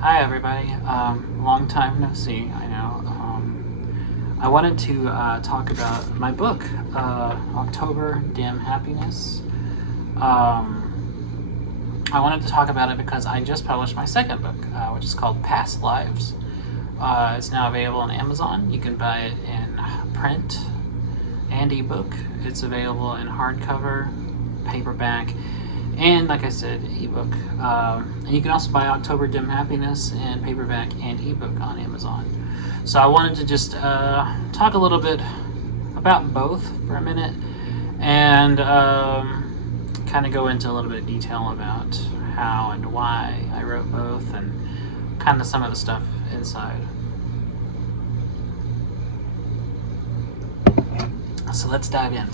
Hi everybody. Long time no see, I know. I wanted to talk about my book, October Dim Happiness. I wanted to talk about it because I just published my second book, which is called Past Lives. It's now available on Amazon. You can buy it in print and ebook. It's available in hardcover, paperback, and like I said, ebook. And you can also buy October Dim Happiness in paperback and ebook on Amazon. So I wanted to just talk a little bit about both for a minute and kind of go into a little bit of detail about how and why I wrote both and kind of some of the stuff inside. So let's dive in.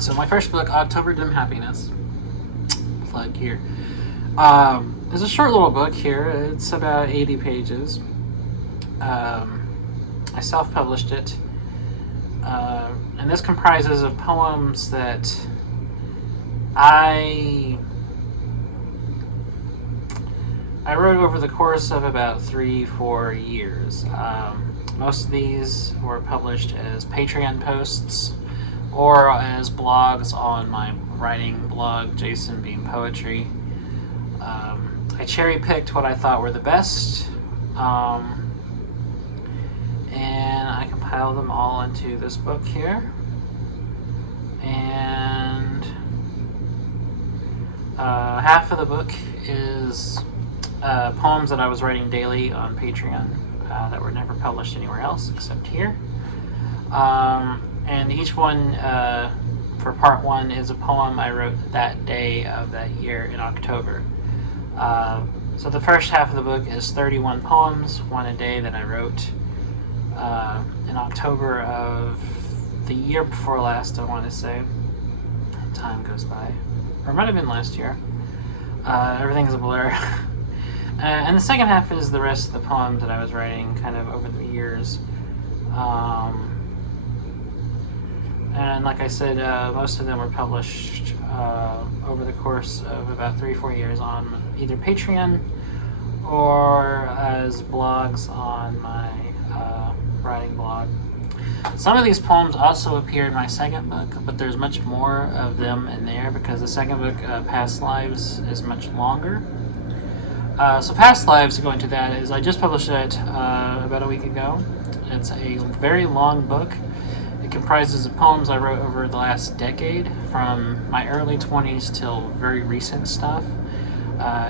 So my first book, October Dim Happiness, plug here, is a short little book here. It's about 80 pages. I self-published it, and this comprises of poems that I wrote over the course of about 3-4 years. Most of these were published as Patreon posts or as blogs on my writing blog, Jason Beam Poetry. I cherry-picked what I thought were the best, and I compiled them all into this book here. And half of the book is poems that I was writing daily on Patreon that were never published anywhere else except here. And each one, for part one, is a poem I wrote that day of that year in October. So the first half of the book is 31 poems, one a day, that I wrote in October of the year before last, I want to say. Time goes by. Or it might have been last year. Everything's a blur. And the second half is the rest of the poems that I was writing kind of over the years. And like I said, most of them were published over the course of about 3-4 years on either Patreon or as blogs on my writing blog. Some of these poems also appear in my second book, but there's much more of them in there because the second book, Past Lives, is much longer. So Past Lives, to go into that, is I just published it about a week ago. It's a very long book. It comprises of poems I wrote over the last decade, from my early 20s till very recent stuff.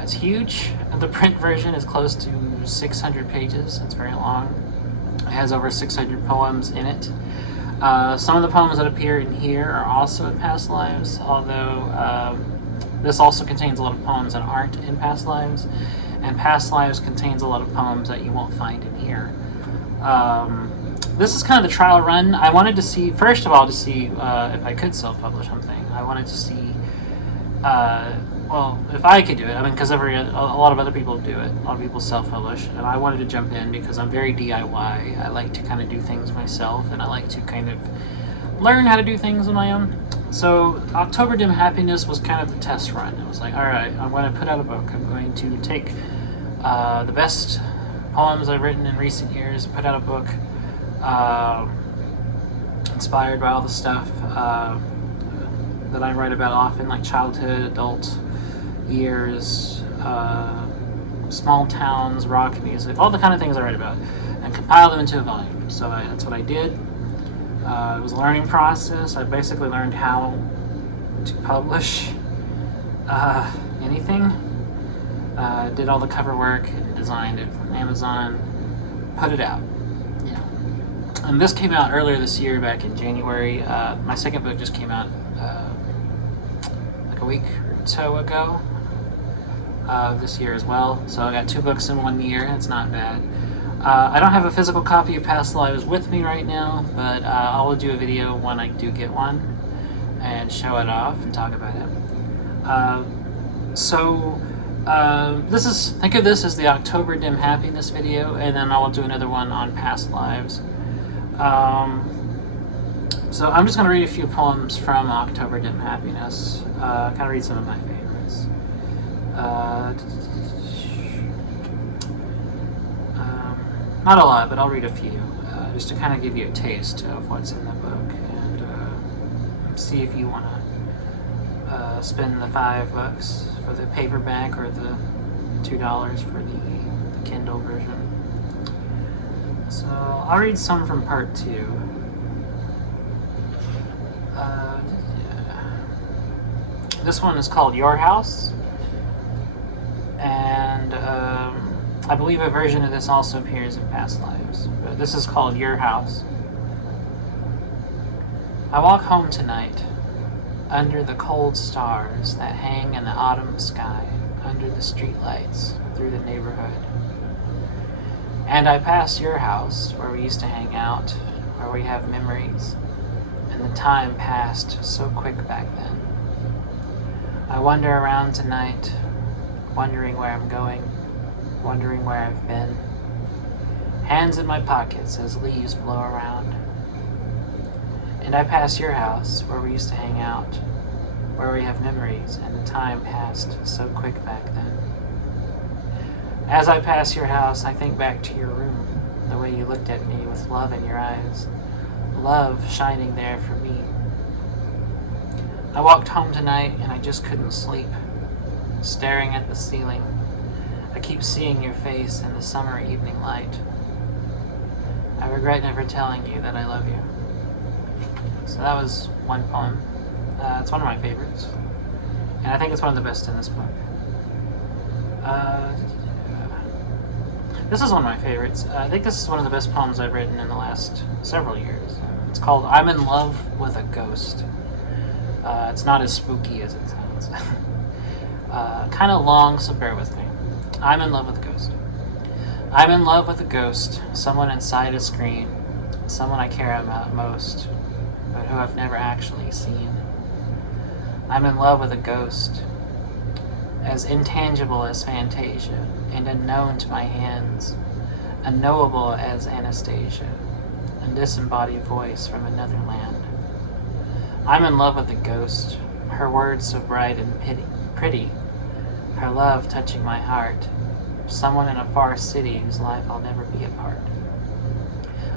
It's huge. The print version is close to 600 pages. It's very long. It has over 600 poems in it. Some of the poems that appear in here are also in Past Lives, although this also contains a lot of poems that aren't in Past Lives, and Past Lives contains a lot of poems that you won't find in here. This is kind of the trial run. I wanted to see, first of all, to see if I could self-publish something. I wanted to see, well, if I could do it. I mean, because a lot of other people do it. A lot of people self-publish, and I wanted to jump in because I'm very DIY. I like to kind of do things myself, and I like to kind of learn how to do things on my own. So October Dim Happiness was kind of the test run. It was like, all right, I'm going to put out a book. I'm going to take the best poems I've written in recent years and put out a book inspired by all the stuff that I write about often, like childhood, adult years, small towns, rock music, all the kind of things I write about, and compile them into a volume. So that's what I did. It was a learning process. I basically learned how to publish anything. Did all the cover work and designed it from Amazon, put it out. Yeah. And this came out earlier this year, back in January. My second book just came out like a week or so ago this year as well. So I got 2 books in 1 year. It's not bad. I don't have a physical copy of Past Lives with me right now, but I will do a video when I do get one and show it off and talk about it. Think of this as the October Dim Happiness video, and then I will do another one on Past Lives. So I'm just going to read a few poems from October Dim Happiness. Kind of read some of my favorites. Not a lot, but I'll read a few, just to kind of give you a taste of what's in the book, and see if you want to spend the $5 for the paperback or the $2 for the Kindle version. So I'll read some from part 2. This one is called Your House, and I believe a version of this also appears in Past Lives, but this is called Your House. I walk home tonight under the cold stars that hang in the autumn sky, under the streetlights through the neighborhood. And I pass your house where we used to hang out, where we have memories, and the time passed so quick back then. I wander around tonight, wondering where I'm going, wondering where I've been. Hands in my pockets as leaves blow around. And I pass your house where we used to hang out, where we have memories, and the time passed so quick back then. As I pass your house, I think back to your room, the way you looked at me with love in your eyes, love shining there for me. I walked home tonight and I just couldn't sleep, staring at the ceiling. I keep seeing your face in the summer evening light. I regret never telling you that I love you. So that was one poem. It's one of my favorites, and I think it's one of the best in this book. This is one of my favorites. I think this is one of the best poems I've written in the last several years. It's called I'm in Love with a Ghost. It's not as spooky as it sounds. Kind of long, so bear with me. I'm in love with a ghost. I'm in love with a ghost, someone inside a screen, someone I care about most, but who I've never actually seen. I'm in love with a ghost, as intangible as Fantasia, and unknown to my hands, unknowable as Anastasia, a disembodied voice from another land. I'm in love with a ghost, her words so bright and pretty, her love touching my heart, someone in a far city whose life I'll never be a part.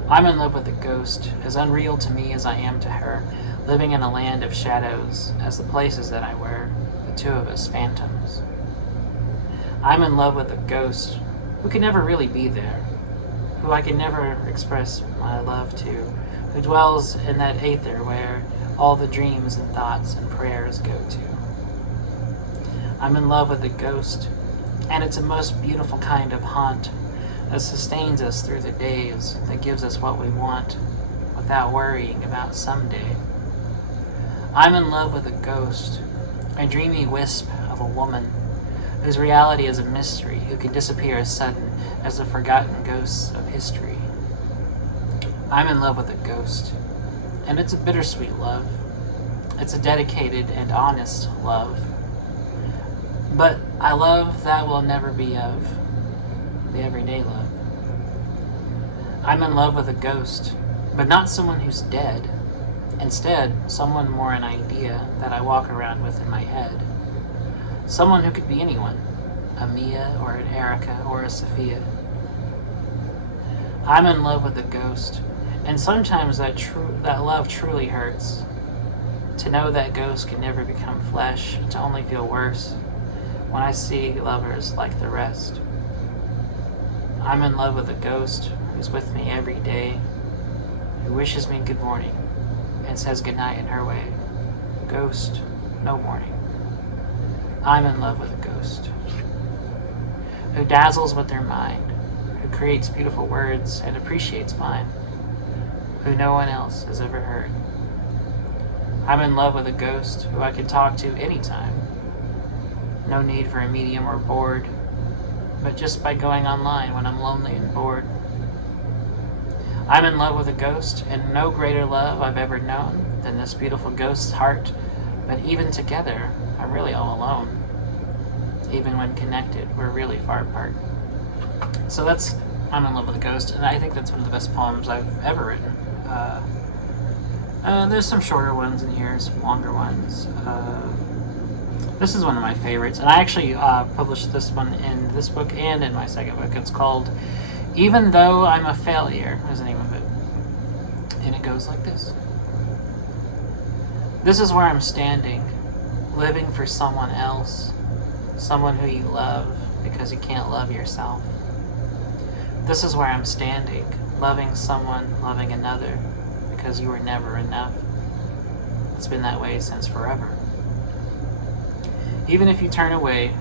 I'm in love with a ghost, as unreal to me as I am to her, living in a land of shadows, as the places that I wear, the two of us phantoms. I'm in love with a ghost who can never really be there, who I can never express my love to, who dwells in that aether where all the dreams and thoughts and prayers go to. I'm in love with a ghost, and it's a most beautiful kind of haunt that sustains us through the days, that gives us what we want without worrying about someday. I'm in love with a ghost, a dreamy wisp of a woman whose reality is a mystery, who can disappear as sudden as the forgotten ghosts of history. I'm in love with a ghost, and it's a bittersweet love. It's a dedicated and honest love. But I love that will never be of the everyday love. I'm in love with a ghost, but not someone who's dead. Instead, someone more an idea that I walk around with in my head. Someone who could be anyone, a Mia or an Erica or a Sophia. I'm in love with a ghost, and sometimes that love truly hurts. To know that ghosts can never become flesh, to only feel worse when I see lovers like the rest. I'm in love with a ghost who's with me every day, who wishes me good morning and says goodnight in her way. Ghost, no morning. I'm in love with a ghost who dazzles with their mind, who creates beautiful words and appreciates mine, who no one else has ever heard. I'm in love with a ghost who I can talk to anytime. No need for a medium or board, but just by going online when I'm lonely and bored. I'm in love with a ghost, and no greater love I've ever known than this beautiful ghost's heart, but even together, I'm really all alone. Even when connected, we're really far apart. So that's I'm in love with a ghost, and I think that's one of the best poems I've ever written. There's some shorter ones in here, some longer ones. This is one of my favorites, and I actually published this one in this book and in my second book. It's called Even though I'm a failure is the name of it. And it goes like this. This is where I'm standing, living for someone else, someone who you love because you can't love yourself. This is where I'm standing, loving someone, loving another, because you were never enough. It's been that way since forever. Even if you turn away,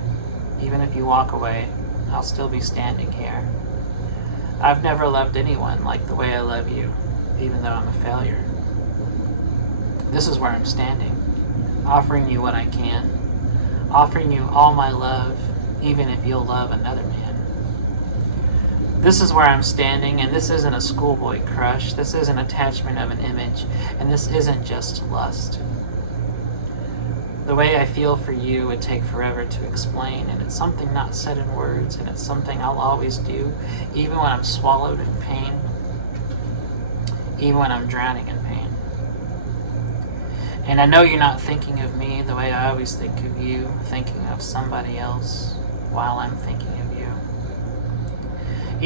even if you walk away, I'll still be standing here. I've never loved anyone like the way I love you, even though I'm a failure. This is where I'm standing, offering you what I can, offering you all my love, even if you'll love another man. This is where I'm standing, and this isn't a schoolboy crush, this isn't attachment of an image, and this isn't just lust. The way I feel for you would take forever to explain, and it's something not said in words, and it's something I'll always do, even when I'm swallowed in pain, even when I'm drowning in pain. And I know you're not thinking of me the way I always think of you, thinking of somebody else while I'm thinking of you.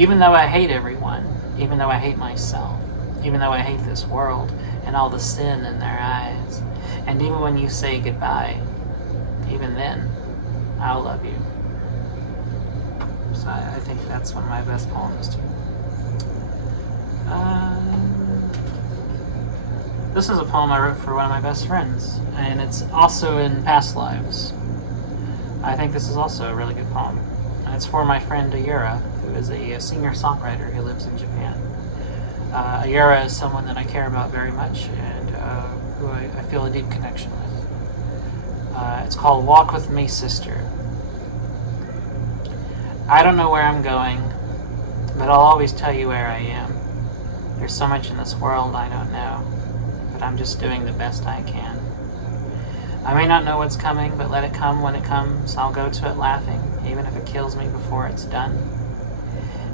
Even though I hate everyone, even though I hate myself, even though I hate this world and all the sin in their eyes, and even when you say goodbye, even then, I'll love you. So I think that's one of my best poems too. This is a poem I wrote for one of my best friends, and it's also in past lives. I think this is also a really good poem. And it's for my friend Ayura, who is a singer-songwriter who lives in Japan. Ayura is someone that I care about very much, and who I feel a deep connection with. It's called Walk With Me, Sister. I don't know where I'm going, but I'll always tell you where I am. There's so much in this world I don't know, but I'm just doing the best I can. I may not know what's coming, but let it come when it comes. I'll go to it laughing, even if it kills me before it's done.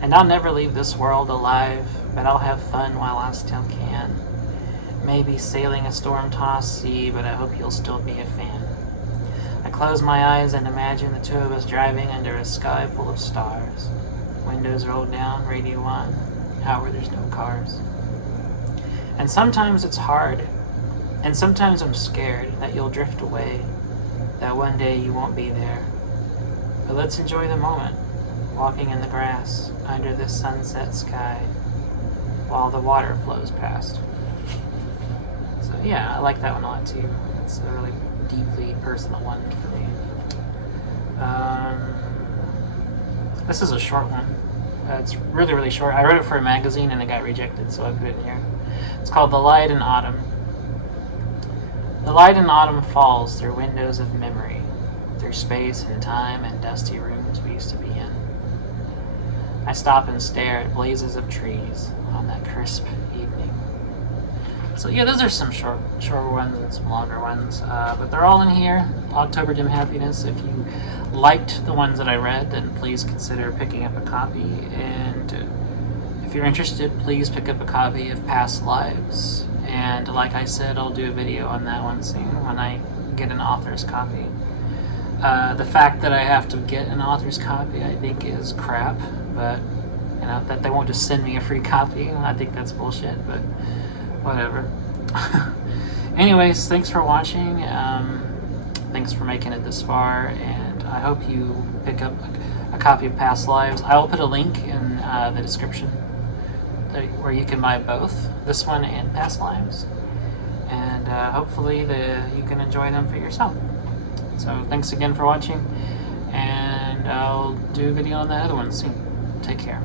And I'll never leave this world alive, but I'll have fun while I still can. Maybe sailing a storm-tossed sea, but I hope you'll still be a fan. I close my eyes and imagine the two of us driving under a sky full of stars. Windows rolled down, radio on, out where there's no cars. And sometimes it's hard, and sometimes I'm scared that you'll drift away, that one day you won't be there. But let's enjoy the moment, walking in the grass, under this sunset sky, while the water flows past. So yeah, I like that one a lot too. It's a really deeply personal one for me. This is a short one. It's really, really short. I wrote it for a magazine and it got rejected, so I put it in here. It's called The Light in Autumn. The light in autumn falls through windows of memory, through space and time and dusty rooms we used to be in. I stop and stare at blazes of trees on that crisp evening. So yeah, those are some short ones and some longer ones, but they're all in here. October Dim Happiness. If you liked the ones that I read, then please consider picking up a copy. And if you're interested, please pick up a copy of Past Lives. And like I said, I'll do a video on that one soon when I get an author's copy. The fact that I have to get an author's copy, I think, is crap. But you know, that they won't just send me a free copy, I think that's bullshit. But whatever. Anyways, thanks for watching. Thanks for making it this far, and I hope you pick up a copy of Past Lives. I will put a link in the description where you can buy both, this one and Past Lives, and hopefully you can enjoy them for yourself. So thanks again for watching, and I'll do a video on the other one soon. Take care.